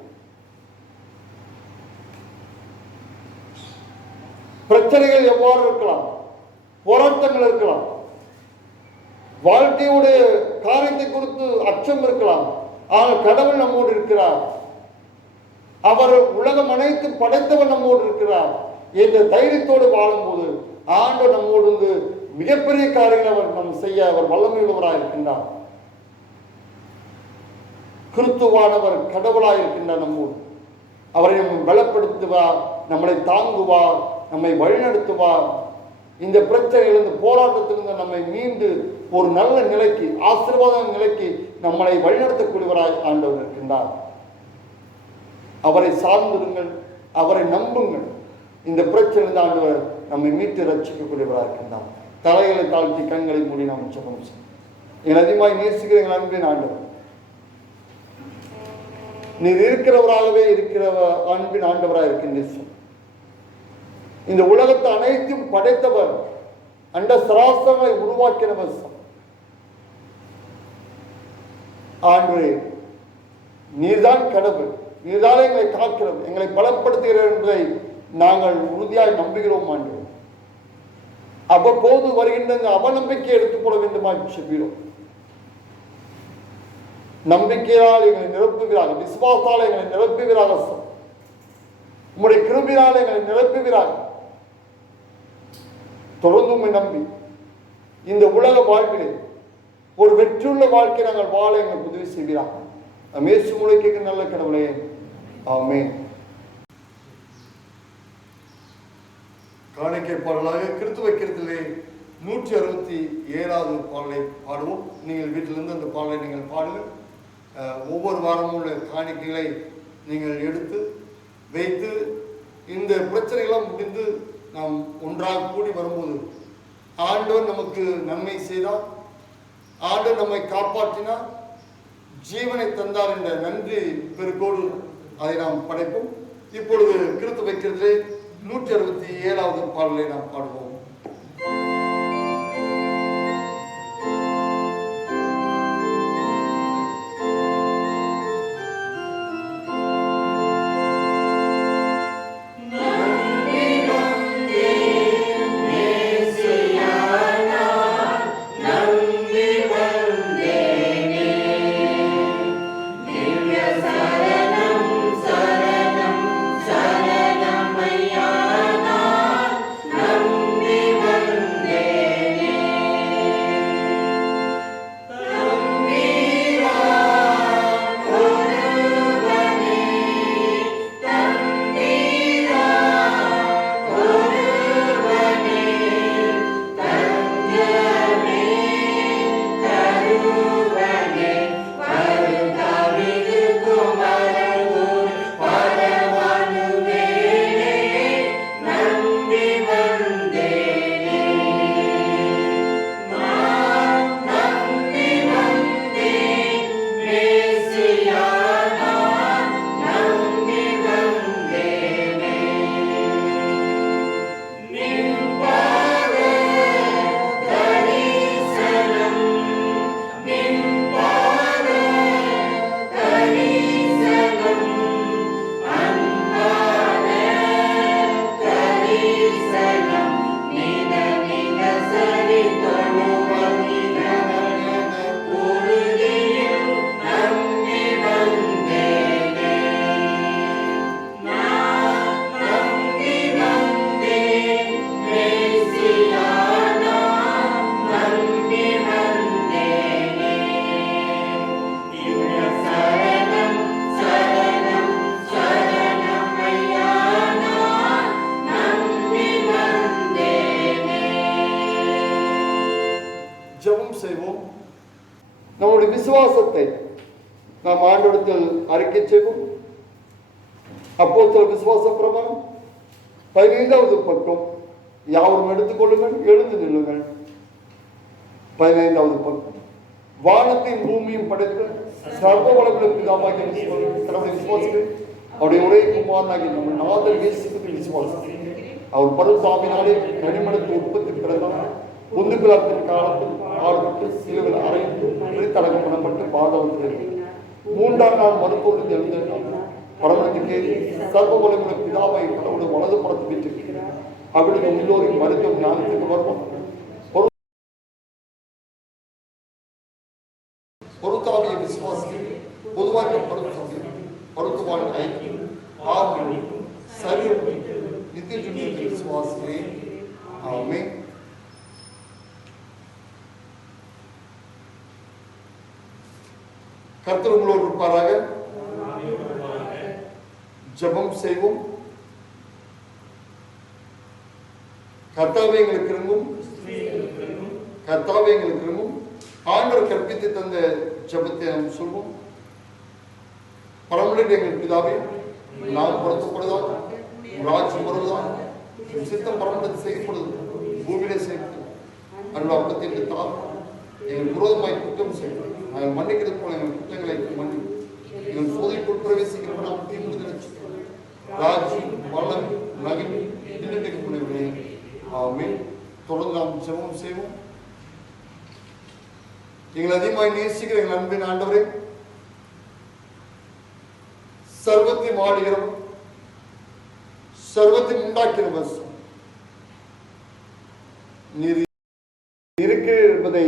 பிரச்சனைகள் எவ்வாறு இருக்கலாம், போராட்டங்கள் இருக்கலாம், வாழ்க்கையுடைய காரியத்தை குறித்து அச்சம் இருக்கலாம், ஆனால் கடவுள் நம்மோடு இருக்கிறார். அவர் உலகம் அனைத்தும் படைத்தவர் நம்மோடு இருக்கிறார் என்ற தைரியத்தோடு வாழும்போது ஆண்டவர் நம்மோடு இருந்து மிகப்பெரிய காரியங்களை அவர் நம் செய்ய அவர் வல்லமையுள்ளவராக இருக்கின்றார். கிறிஸ்துவானவர் கடவுளாக இருக்கின்றார் நம்மோடு. அவரை நம்மை பலப்படுத்துவார், நம்மளை தாங்குவார், நம்மை வழிநடத்துவார். இந்த பிரச்சனையிலிருந்து, போராட்டத்திலிருந்து நம்மை மீண்டு ஒரு நல்ல நிலைக்கு, ஆசீர்வாத நிலைக்கு நம்மளை வழிநடத்தக்கூடியவராய் ஆண்டவர் இருக்கின்றார். அவரை சார்ந்திருங்கள், அவரை நம்புங்கள். இந்த பிரச்சனையிலிருந்து ஆண்டவர் நம்மை மீட்டு ரட்சிக்கக்கூடியவராக இருக்கின்றார். தலைகளை தாழ்த்தி கண்களை மூடி நாம் ஜெபம் செய்வோம். எங்கள் அதிகமாய் நேசிக்கிற எங்கள் அன்பின் ஆண்டவர், நீர் இருக்கிறவராகவே இருக்கிற அன்பின் ஆண்டவராக இருக்கின்ற இந்த உலகத்தை அனைத்தும் படைத்தவர், அண்ட சராசரங்களை உருவாக்கினவர் ஆண்டவரே. நீர்தான் கடவுள், நீர்தான் எங்களை காக்கிறது, எங்களை பலப்படுத்துகிறார் என்பதை நாங்கள் உறுதியாக நம்புகிறோம் ஆண்டவர். அவ்வப்போது வருகின்ற அவநம்பிக்கை எடுத்துக்கொள்ள வேண்டுமா சொல்கிறோம். நம்பிக்கையால் எங்களை நிரப்புகிறார், விசுவாசால் எங்களை நிரப்புகிறார், உம்முடைய கிருபையால் எங்களை நிரப்புகிறார். தொடர்ந்து நம்பி இந்த உலக வாழ்விலே ஒரு வெற்றியுள்ள வாழ்க்கை நாங்கள் வாழ எங்கள் உதவி செய்கிறார். மேசு முளைக்கு நல்ல கடவுளே, ஆமென். காணிக்கை பாடலாக கிறிஸ்துவ கீர்த்தனிலே 167வது பாடலை பாடுவோம். நீங்கள் வீட்டிலிருந்து அந்த பாடலை நீங்கள் பாடுங்கள். ஒவ்வொரு வாரமும் உள்ள காணிக்கைகளை நீங்கள் எடுத்து வைத்து இந்த பிரச்சனைகளாம் முடிந்து நாம் ஒன்றாக கூடி வரும்போது ஆண்டவர் நமக்கு நன்மை செய்தார், ஆண்டவர் நம்மை காப்பாற்றினார், ஜீவனை தந்தார் என்ற நன்றி பெருக்கோடு அதை நாம் படைப்போம். இப்பொழுது கிறிஸ்து வைக்கிறதிலே 167வது பாடலை நாம் பாடுவோம். சரணம் சரணமையானார் நம்பி நாம் ஆண்டவரிடத்தில் அறிக்கை செய்வோம். அப்போஸ்தலர் விசுவாச பிரமாணம் 15வது பக்கம். யாவரும் எடுத்துக்கொள்ளுங்கள், எழுந்து நில்லுங்கள். 15வது பக்கம். வானத்தையும் பூமியும் படைத்த சர்வ வளமுள்ள பிதாவாகிய கடவுளை விசுவாசிக்கிறேன். அவருடைய ஒரே குமாரனாகிய நம்ம நாதர் இயேசு கிறிஸ்துவை விசுவாசிக்கிறேன். அவர் பரிசுத்தாவினாலே கனிமணத்தை உற்பத்தி பிறந்தார். பொந்து பிலாத்தின் காலத்தில் ஆளுப்பட்டு சிலுவையில் அறைந்து தடகம் பண்ணப்பட்டு பாதாளத்தில் 3ஆம் நாள் மறுப்பொழுது எழுந்தார். பரமத்துக்கு சர்வ வளமுள்ள பிதாவை கடவுளை வலது புறத்து பெற்றிருக்கிறார். அவருடைய உள்ளோரின் மருத்துவ ஞானத்துக்கு வருவோம். பொறுத்தாவிய விசுவாசிகள் பொதுவாக பருத்துவான ஐக்கியம் ஆகும் சரீரம் நித்திய ஜீவனுக்கு விசுவாசிகளே. ஆமென். கர்த்தர் உங்களோடு இருப்பாராக. ஜெபம் செய்வோம். கர்த்தாவே எங்களுக்கு இருந்தும் கர்த்தாவே எங்களுக்கு இருந்தும் ஆண்டவர் கற்பித்து தந்த ஜெபத்தை நாம் சொல்வோம். பரமனில் எங்கள் பிதாவே, நாம் படுத்தப்படுவதாக, ராஜ்யம் வருவதாக, சித்தம் பரமனில் செய்யப்படுவது பூமியிலே செய்யப்படுது. அன்பு அப்பத்தை தாழ் எங்கள் விரோதமாய் குற்றம் செய்வோம். நாங்கள் மன்னிக்கிறது போல எங்கள் குற்றங்களை மன்னி எங்கள் சோதனைக்குள் பிரவேசிக்கிற நாம் தீர்ந்து ராஜ்யம் வளம் நகில் இன்னும் முடிவுகளே. ஆமென். தொடர்ந்து நாம் ஜெபம் செய்வோம். எங்களை அதிகமாக நேசிக்கிற எங்கள் அன்பின் ஆண்டவரே, சர்வத்தை மாடுகிறோம், சர்வத்தை உண்டாக்கிறவர் நீர் இருக்கிறீர் என்பதை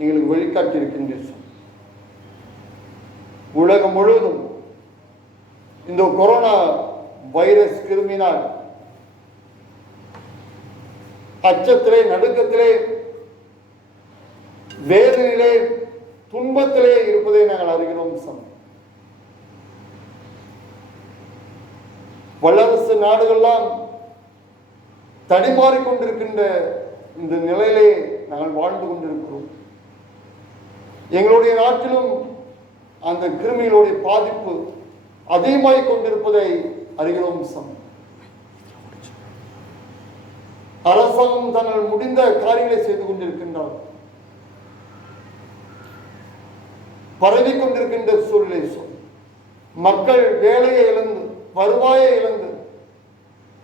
எங்களுக்கு வழிகாட்டி இருக்கின்றீர்கள். உலகம் முழுவதும் இந்த கொரோனா வைரஸ் கிருமினால் அச்சத்திலே, நடுக்கத்திலே, வேதனையிலே, துன்பத்திலே இருப்பதை நாங்கள் அறிகிறோம். வல்லரசு நாடுகள்லாம் தடிமாறிக் கொண்டிருக்கின்ற இந்த நிலையிலே நாங்கள் வாழ்ந்து கொண்டிருக்கிறோம். எங்களுடைய நாட்டிலும் அந்த கிருமிகளுடைய பாதிப்பு அதிகமாகிக் கொண்டிருப்பதை அறிகிறோம். அரசாங்கம் தங்கள் முடிந்த காரியங்களை செய்து கொண்டிருக்கின்றார். பரவிக் கொண்டிருக்கின்ற சூழ்நிலை மக்கள் வேலையை இழந்து, வருவாயை இழந்து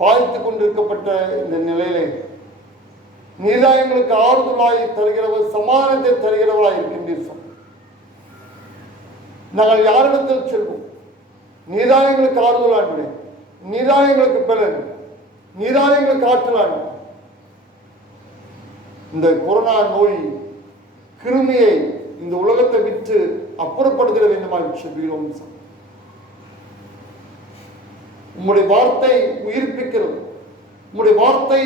பாதித்துக் கொண்டிருக்கப்பட்ட இந்த நிலையிலே நீதாயங்களுக்கு ஆறுதலாய் தருகிறவர், சமாதானத்தை தருகிறவராய் இருக்கின்றீர்கள். நாங்கள் யாரிடத்தில் செல்வோம்? நீதாயங்களுக்கு ஆறுதலாண்டு, நீதாயங்களுக்கு பலன், நீதாயங்களுக்கு ஆற்றலாண்டு. இந்த கொரோனா நோய் கிருமியை இந்த உலகத்தை விட்டு அப்புறப்படுத்திட வேண்டுமாய் செல்கிறோம். உம்முடைய வார்த்தை உயிர்ப்பிக்கிறது, உம்முடைய வார்த்தை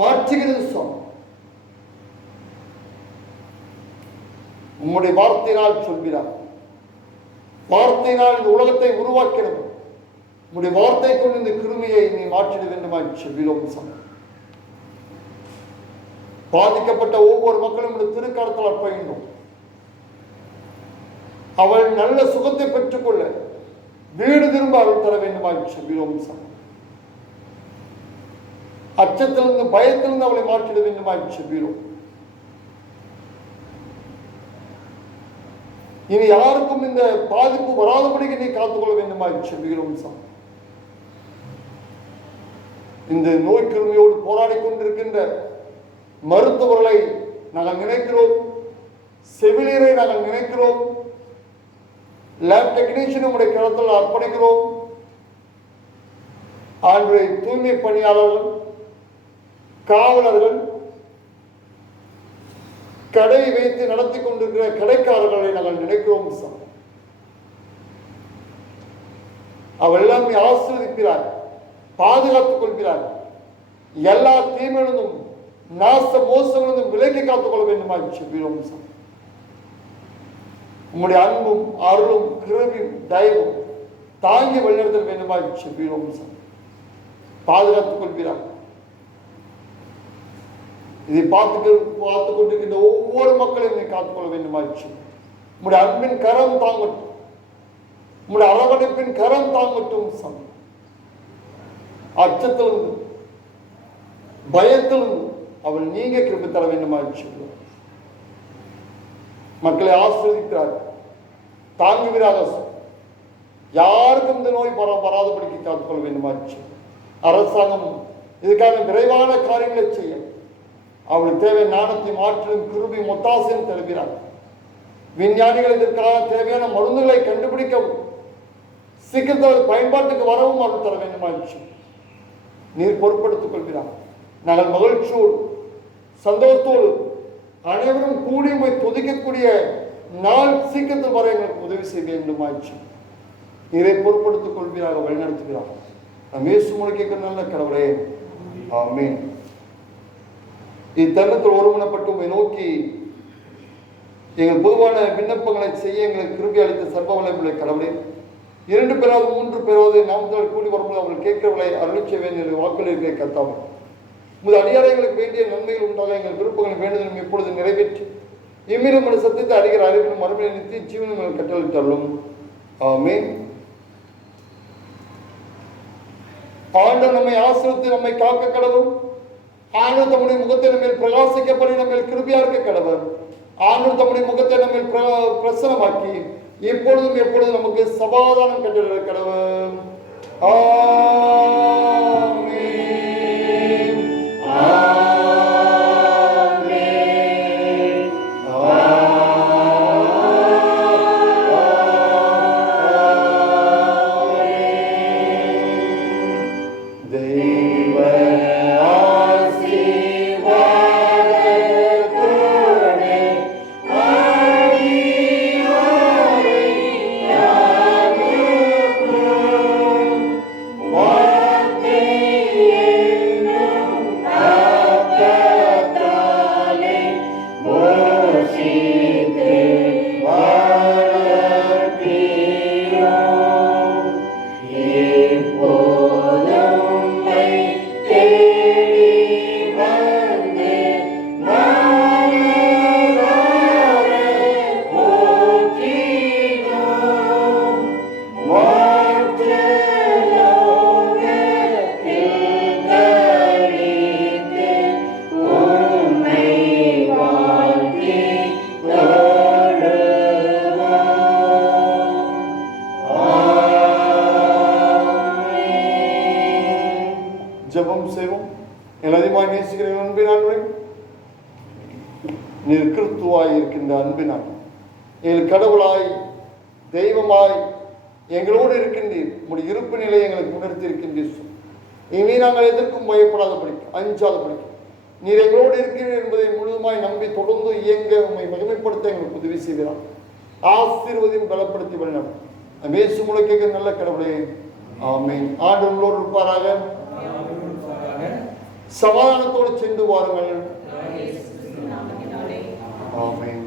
மாற்றுகிறது. உம்முடைய வார்த்தையினால் சொல்கிறார். வார்த்தையினால் இந்த உலகத்தை உருவாக்கிறது. உம்முடைய வார்த்தை கொண்டு இந்த கிருமியை நீ மாற்றிட வேண்டுமாய் செல்கிறோம். பாதிக்கப்பட்ட ஒவ்வொரு மக்களும் இந்த திருக்கரத்தால் அர்ப்பணிக்கிறோம். அவள் நல்ல சுகத்தை பெற்றுக்கொள்ள வீடு திரும்ப அருள் தர வேண்டுமாய் செல்கிறோம். அச்சத்திலிருந்து, பயத்திலிருந்து அவளை மாற்றிட வேண்டுமாய் செல்கிறோம். இனி யாருக்கும் இந்த பாதிப்பு வராதபடிக்கு நீ காத்துக்கொள்ள வேண்டுமாய் செல்கிறோம். இந்த நோய் கிருமியோடு போராடி கொண்டிருக்கின்ற மருத்துவர்களை நாங்கள் நினைக்கிறோம், செவிலியரை நாங்கள் நினைக்கிறோம், லேப் டெக்னீஷியன் உடைய களத்தில் அர்ப்பணிக்கிறோம். ஆண்களை தூய்மை பணியாளர்கள், காவலர்கள், கடை வைத்து நடத்தி கொண்டிருக்கிற கடைக்காரர்களை நாங்கள் நினைக்கிறோம். அவெல்லாம் ஆசீர்வதிக்கிறார், பாதுகாத்துக் கொள்கிறார். எல்லா தீமையிலிருந்தும் நாச மோசங்களிலிருந்தும் விலக்கி காத்துக் கொள்ள வேண்டுமா செல்கிறோம். உம்முடைய அன்பும் அருளும் கிருபையும் தயவும் தாங்கி வழிநடத்த வேண்டுமா செல்கிறோம். பாதுகாத்துக் கொள்கிறார். இதை பார்த்துக் கொண்டிருக்கின்ற ஒவ்வொரு மக்களையும் நீ காத்துக்கொள்ள வேண்டுமா. உம்முடைய அன்பின் கரம் தாங்கட்டும். பராமரிப்பின் கரம் தாங்கட்டும் சாமி. அச்சத்திலிருந்து பயத்திலிருந்து அவள் நீங்க கிருபை தர வேண்டுமா சொல்லுவோம். மக்களை ஆசிர்வதிக்கிறார், தாங்குகிறார். யாருக்கும் இந்த நோய் வராதபடிக்கு காத்துக்கொள்ள வேண்டுமா. அரசாங்கம் இதுக்கான விரைவான காரியங்களை செய்ய அவளுக்கு தேவை ஞானத்தையும் ஆற்றலும் கிருபையும் ஒத்தாசையும் தருகிறார். விஞ்ஞானிகள் இதற்கான தேவையான மருந்துகளை கண்டுபிடிக்கவும் சீக்கிரத்தில் பயன்பாட்டுக்கு வரவும் அவள் தர வேண்டுமாச்சு. நீர் பொறுப்படுத்திக் கொள்கிறார். நாங்கள் மகிழ்ச்சியோடு சந்தோஷத்தோடு அனைவரும் கூடி போய் துதிக்கக்கூடிய நாள் சீக்கிரத்தில் வர எங்களுக்கு உதவி செய்ய வேண்டுமாச்சு. நீரை பொறுப்படுத்திக் கொள்வீராக, வழிநடத்துகிறார். நம் இயேசு மூலம் நல்ல கடவுளே, ஆமென். இத்தருணத்தில் ஒருமனப்பட்டு உம்மை நோக்கி எங்கள் பொதுவான விண்ணப்பங்களை செய்ய எங்களுக்கு கிருபை அளித்த சர்வ வல்லமையுள்ள கடவுளே, 2 பேராவது 3 பேராவது நாமத்தால் கூடி வரும்போது அவர்கள் கேட்கிறவர்களை அருள் செய்வேன் என்று வாக்களிக்கிற கர்த்தாவே, உங்கள் அடியாரைகளுக்கு வேண்டிய நன்மைகள் உண்டாக எங்கள் விருப்பங்களை வேண்டுதலும் எப்பொழுது நிறைவேற்றி இம்மிலும் மன சத்தியத்தை அறிகிற அறிவிலும் மறுபடிய நிறுத்தி ஜீவனம் கட்டளித்தள்ளும். ஆமென். ஆண்டவர் நம்மை ஆசிரியத்து நம்மை காக்க கடவுள். ஆண்டவர் தம்முடைய முகத்தை நம்மேல் பிரகாசிக்கப்படி நம்மேல் கிருபையா இருக்க கடவுள். ஆண்டவர் தம்முடைய முகத்தை நம்மேல் பிரசனமாக்கி எப்பொழுதும் எப்பொழுதும் நமக்கு சமாதானம் கட்டிட கடவுள். ஆமென். ஜெபம் செய்வோம். எல்லாத்தையுமாய் நேசிக்கிற அன்பினாலே, நீர் கிறிஸ்துவாய் இருக்கின்ற அன்பினால் எங்கள் கடவுளாய் தெய்வமாய் எங்களோடு இருக்கின்றீர். உங்களுடைய இருப்பு நிலை எங்களுக்கு உணர்த்தி இருக்கின்றீர். இனி நாங்கள் எதற்கும் பயப்படாத படிக்க, அஞ்சாத படிக்க, நீர் எங்களோடு இருக்கிறீர் என்பதை முழுதுமாய் நம்பி தொடர்ந்து இயங்க உண்மை மகிமைப்படுத்த எங்களுக்கு உதவி செய்கிறார். ஆசீர்வதியும் பலப்படுத்தி வழிநடத்தும். இயேசு மூலம் கேட்க நல்ல கடவுளே, ஆமென். ஆண்டவர் உங்களோடு இருப்பாராக. சமாதானத்தோடு சென்று வாருங்கள். ஆமென்.